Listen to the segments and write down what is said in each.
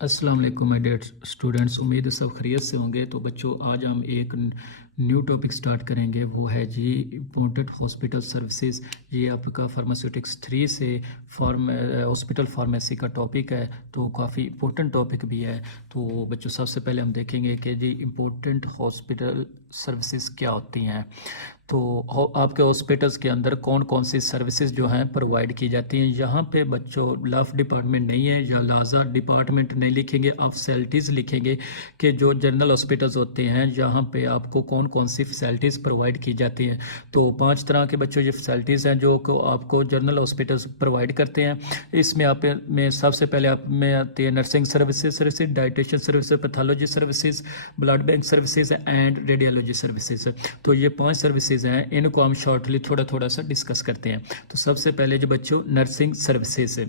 अस्सलाम वालेकुम my dear students. उम्मीद है सब खैरियत से होंगे। तो बच्चों, आज हम एक न्यू टॉपिक स्टार्ट करेंगे, वो है जी इम्पोर्टेंट हॉस्पिटल सर्विसेज। ये आपका फार्मास्यूटिक्स 3 से हॉस्पिटल फार्मेसी का टॉपिक है, तो काफ़ी इम्पोर्टेंट टॉपिक भी है। तो बच्चों, सबसे पहले हम देखेंगे कि जी इम्पोर्टेंट हॉस्पिटल सर्विसेज क्या होती हैं। तो आपके हॉस्पिटल्स के अंदर कौन कौन सी सर्विसेज जो हैं प्रोवाइड की जाती हैं। यहाँ पे बच्चों लॉ डिपार्टमेंट नहीं है या लाजा डिपार्टमेंट नहीं लिखेंगे, आप फैसिलिटीज़ लिखेंगे कि जो जनरल हॉस्पिटल्स होते हैं यहाँ पे आपको कौन कौन सी फैसिलिटीज़ प्रोवाइड की जाती हैं। तो 5 तरह के बच्चों ये फैसिलिटीज़ हैं जो आपको जनरल हॉस्पिटल्स प्रोवाइड करते हैं। इसमें आप में सबसे पहले आप में आती है nursing services, dietitian services, pathology services, blood bank services and radiology services. तो ये 5 सर्विसेज हैं, इनको हम शॉर्टली थोड़ा थोड़ा सा डिस्कस करते हैं। तो सबसे पहले जो बच्चों नर्सिंग सर्विसेज है।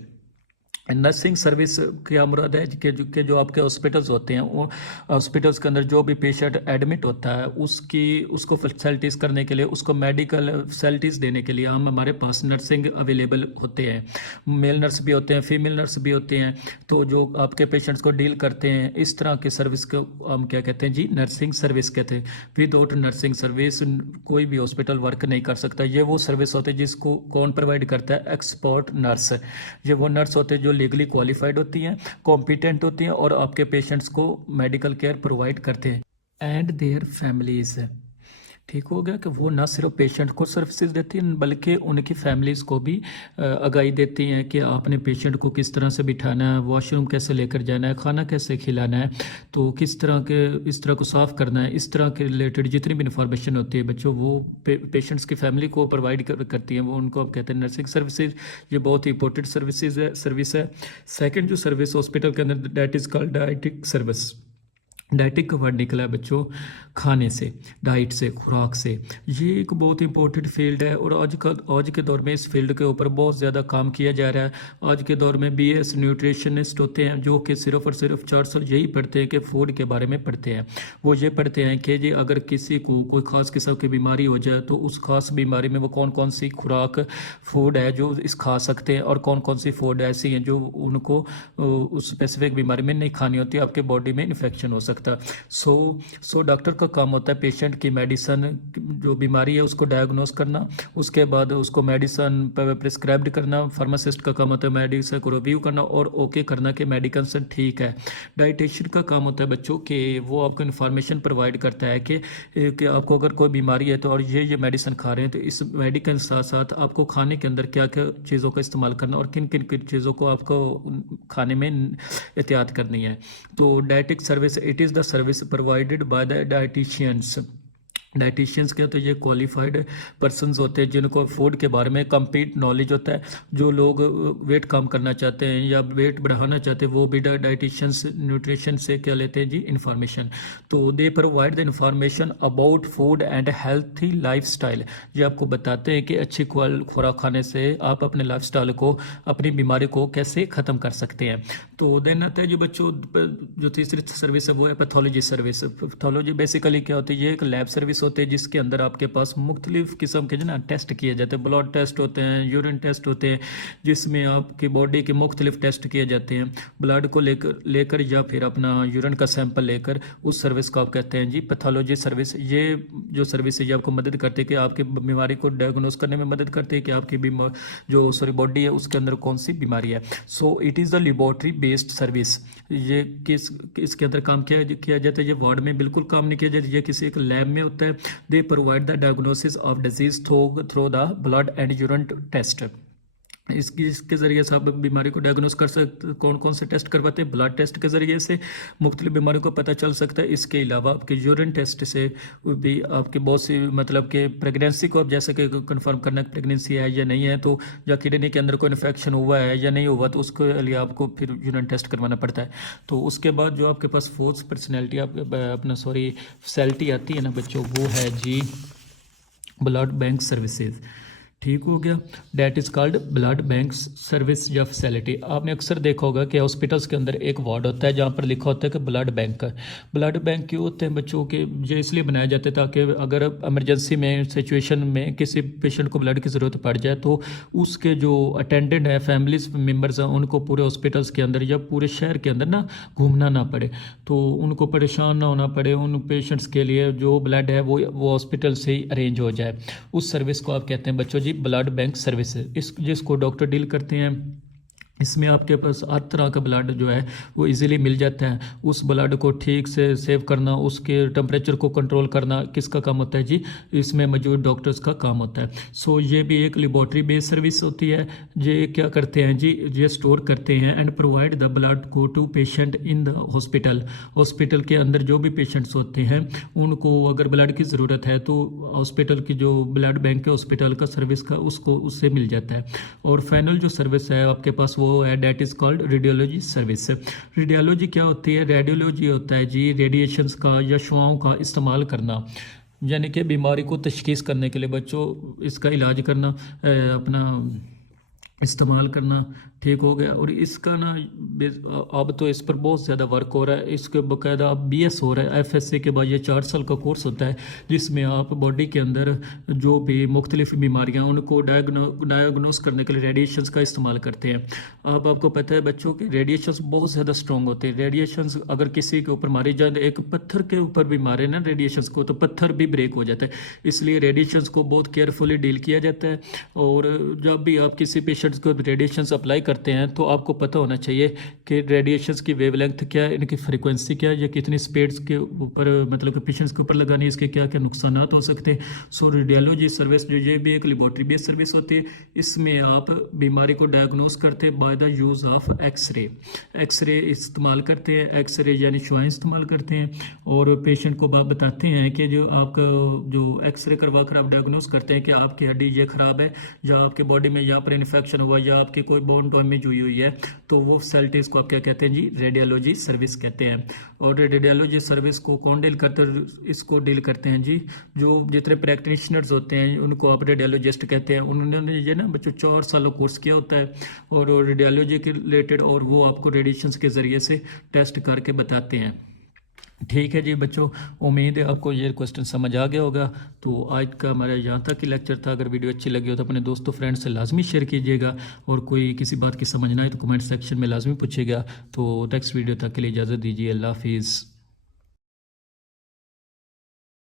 नर्सिंग सर्विस क्या मुराद है कि जो आपके हॉस्पिटल्स होते हैं, वो हॉस्पिटल्स के अंदर जो भी पेशेंट एडमिट होता है उसको फैसिलिटीज़ करने के लिए, उसको मेडिकल फैसिलिटीज़ देने के लिए हमारे पास नर्सिंग अवेलेबल होते हैं। मेल नर्स भी होते हैं, फीमेल नर्स भी होते हैं। तो जो आपके पेशेंट्स को डील करते हैं, इस तरह की सर्विस को हम क्या कहते हैं जी, नर्सिंग सर्विस कहते हैं। विदाउट नर्सिंग सर्विस कोई भी हॉस्पिटल वर्क नहीं कर सकता। ये वो सर्विस होती है जिसको कौन प्रोवाइड करता है, एक्सपर्ट नर्स। ये वो नर्स होते हैं जो लीगली क्वालिफाइड होती हैं, कॉम्पिटेंट होती हैं और आपके पेशेंट्स को मेडिकल केयर प्रोवाइड करते हैं एंड देयर फैमिलीज। ठीक हो गया कि वो ना सिर्फ पेशेंट को सर्विसेज देती हैं बल्कि उनकी फैमिलीज़ को भी आगाही देती हैं कि आपने पेशेंट को किस तरह से बिठाना है, वॉशरूम कैसे लेकर जाना है, खाना कैसे खिलाना है, तो किस तरह को साफ़ करना है। इस तरह के रिलेटेड जितनी भी इंफॉर्मेशन होती है बच्चों, वो पेशेंट्स की फैमिली को प्रोवाइड करती हैं, वो उनको आप कहते हैं नर्सिंग सर्विसेज। ये बहुत ही इंपॉर्टेंट सर्विस है। सेकेंड जो सर्विस हॉस्पिटल के अंदर, that is called dietetic service. Dietetic का वर्ड निकला है बच्चों खाने से, डाइट से, खुराक से। ये एक बहुत इंपॉर्टेंट फील्ड है और आज के दौर में इस फील्ड के ऊपर बहुत ज़्यादा काम किया जा रहा है। आज के दौर में BS न्यूट्रिशनिस्ट होते हैं जो कि सिर्फ और सिर्फ 4 साल यही पढ़ते हैं कि फूड के बारे में पढ़ते हैं। वो ये पढ़ते हैं कि जी अगर किसी को कोई ख़ास किस्म की बीमारी हो जाए तो उस खास बीमारी में वो कौन कौन सी खुराक फूड है जो इस खा सकते हैं और कौन कौन सी फूड ऐसी हैं जो उनको उस स्पेसिफिक बीमारी में नहीं खानी होती, आपके बॉडी में इन्फेक्शन हो सकता है। सो डॉक्टर का काम होता है पेशेंट की मेडिसन, जो बीमारी है उसको डायग्नोस करना, उसके बाद उसको मेडिसन प्रिस्क्राइब करना। फार्मासिस्ट का काम होता है मेडिसन को रिव्यू करना और ओके करना कि मेडिकल ठीक है। डाइटिशियन का काम होता है बच्चों कि वो आपको इन्फॉर्मेशन प्रोवाइड करता है कि आपको अगर कोई बीमारी है तो और ये मेडिसिन खा रहे हैं तो इस मेडिकल के साथ साथ आपको खाने के अंदर क्या क्या चीज़ों का इस्तेमाल करना और किन किन चीज़ों को आपको खाने में एहतियात करनी है। तो dietetic service, it is the service provided by the dietitians. Dietitians क्या, तो ये क्वालिफाइड पर्सनस होते हैं जिनको फूड के बारे में कंप्लीट नॉलेज होता है। जो लोग वेट कम करना चाहते हैं या वेट बढ़ाना चाहते हैं वो भी डाइटिशियंस न्यूट्रिशन से क्या लेते हैं जी, इंफॉर्मेशन। तो they provide the information about food and healthy lifestyle. ये आपको बताते हैं कि अच्छी खुराक खाने से आप अपने लाइफस्टाइल को, अपनी बीमारी को कैसे ख़त्म कर सकते हैं। तो देन आता है जो बच्चों, जो तीसरी सर्विस है वो है पैथोलॉजी सर्विस। पैथोलॉजी बेसिकली क्या होती है, ये एक लैब सर्विस होते हैं जिसके अंदर आपके पास मुख्तलिफ किस्म के जो ना टेस्ट किए जाते हैं। ब्लड टेस्ट होते हैं, यूरिन टेस्ट होते हैं, जिसमें आपकी बॉडी के मुख्तलिफ टेस्ट किए जाते हैं। ब्लड को लेकर या फिर अपना यूरिन का सैंपल लेकर, उस सर्विस को आप कहते हैं जी पैथोलॉजी सर्विस। ये जो सर्विस है ये आपको मदद करती है कि आपकी बीमारी को डायग्नोस करने में मदद करती है कि आपकी बॉडी है उसके अंदर कौन सी बीमारी है। So it is the laboratory based service. ये इसके अंदर काम किया जाता है, ये वार्ड में बिल्कुल काम नहीं किया जाता, ये किसी एक लैब में होता है। They provide the diagnosis of disease through the blood and urine test. इसके ज़रिए से आप बीमारी को डायग्नोस कर सकते। कौन कौन से टेस्ट करवाते हैं, ब्लड टेस्ट के ज़रिए से मुख्तलिफ बीमारियों को पता चल सकता है। इसके अलावा आपके यूरिन टेस्ट से भी आपके बहुत सी, मतलब कि प्रेगनेंसी को आप जैसे कि कंफर्म करना प्रेगनेंसी है या नहीं है, तो या किडनी के अंदर कोई इन्फेक्शन हुआ है या नहीं हुआ, तो उसके लिए आपको फिर यूरिन टेस्ट करवाना पड़ता है। तो उसके बाद जो आपके पास फोर्थ फैसिलिटी आती है ना बच्चों, वो है जी ब्लड बैंक सर्विसेज। ठीक हो गया। That is called blood bank service या फैसिलिटी। आपने अक्सर देखा होगा कि हॉस्पिटल्स के अंदर एक वार्ड होता है जहाँ पर लिखा होता है कि ब्लड बैंक। ब्लड बैंक क्यों होते हैं बच्चों के, ये इसलिए बनाए जाते हैं ताकि अगर इमरजेंसी में सिचुएशन में किसी पेशेंट को ब्लड की ज़रूरत पड़ जाए तो उसके जो अटेंडेंट हैं, फैमिलीज मेम्बर्स हैं, उनको पूरे हॉस्पिटल्स के अंदर या पूरे शहर के अंदर ना घूमना ना पड़े, तो उनको परेशान ना होना पड़े। उन पेशेंट्स के लिए जो ब्लड है वो हॉस्पिटल से ही अरेंज हो जाए। उस सर्विस को आप कहते हैं बच्चों जी ब्लड बैंक सर्विसेज। इस जिसको डॉक्टर डील करते हैं। इसमें आपके पास हर तरह का ब्लड जो है वो इजीली मिल जाता है। उस ब्लड को ठीक से सेव करना, उसके टेम्परेचर को कंट्रोल करना किसका काम होता है जी, इसमें मौजूद डॉक्टर्स का काम होता है। सो ये भी एक लेबोरेटरी बेस्ड सर्विस होती है। ये क्या करते हैं जी, ये स्टोर करते हैं एंड प्रोवाइड द ब्लड को to patient in the hospital. Hospital के अंदर जो भी पेशेंट्स होते हैं उनको अगर ब्लड की ज़रूरत है तो हॉस्पिटल की जो ब्लड बैंक है हॉस्पिटल का सर्विस का उसको उससे मिल जाता है। और फाइनल जो सर्विस है आपके पास वो है that is called radiology service. Radiology क्या होती है, रेडियोलॉजी होता है जी रेडिएशंस का या शुआओं का इस्तेमाल करना, यानी कि बीमारी को तशखीस करने के लिए बच्चों इसका इलाज करना, अपना इस्तेमाल करना। ठीक हो गया। और इसका ना अब तो इस पर बहुत ज़्यादा वर्क हो रहा है। इसके बाकायदा अब BS हो रहा है। FSC के बाद ये 4 साल का कोर्स होता है जिसमें आप बॉडी के अंदर जो भी मुख्तलिफ बीमारियां उनको डायग्नोस करने के लिए रेडिएशंस का इस्तेमाल करते हैं। अब आपको पता है बच्चों के रेडिएशंस बहुत ज़्यादा स्ट्रॉन्ग होते हैं। रेडिएशंस अगर किसी के ऊपर मारे जाए, एक पत्थर के ऊपर भी मारे ना रेडिएशंस को, तो पत्थर भी ब्रेक हो जाता है। इसलिए रेडिएशंस को बहुत केयरफुली डील किया जाता है। और जब भी आप किसी पेशेंट्स को रेडिएशंस अप्लाई करते हैं तो आपको पता होना चाहिए कि रेडिएशंस की वेवलेंथ क्या है, इनकी फ्रीक्वेंसी क्या है, या कितनी स्पीड्स के ऊपर मतलब कि पेशेंट्स के ऊपर लगानी है, इसके क्या क्या नुकसान हो सकते हैं। सो रेडियोलॉजी सर्विस जो ये भी एक लेबोरेटरी बेस्ड सर्विस होती है। इसमें आप बीमारी को डायग्नोस करते हैं by the use of X-ray. X-ray इस्तेमाल करते हैं, एक्सरे यानी शुआएं इस्तेमाल करते हैं और पेशेंट को बताते हैं कि जो आपका जो एक्सरे करवा कर आप डायग्नोस करते हैं कि आपकी हड्डी ये ख़राब है या आपकी बॉडी में यहाँ पर इन्फेक्शन हुआ या आपकी कोई बोन डैमेज हुई है, तो वो फैसिलिटीज़ को आप क्या कहते हैं जी, रेडियोलॉजी सर्विस कहते हैं। और रेडियोलॉजी सर्विस को कौन डील करते हैं, इसको डील करते हैं जी जो जितने प्रैक्टिशनर्स होते हैं उनको आप रेडियोलॉजिस्ट कहते हैं। उन्होंने ये ना बच्चों 4 सालों कोर्स किया होता है और रेडियोलॉजी के रिलेटेड, और वो आपको रेडिएशंस के ज़रिए से टेस्ट करके बताते हैं। ठीक है जी बच्चों, उम्मीद है आपको ये क्वेश्चन समझ आ गया होगा। तो आज का हमारा यहाँ तक ही लेक्चर था। अगर वीडियो अच्छी लगी हो तो अपने दोस्तों फ्रेंड से लाजमी शेयर कीजिएगा, और कोई किसी बात की समझना है तो कमेंट सेक्शन में लाजमी पूछिएगा। तो नेक्स्ट वीडियो तक के लिए इजाज़त दीजिए। अल्लाह हाफिज़।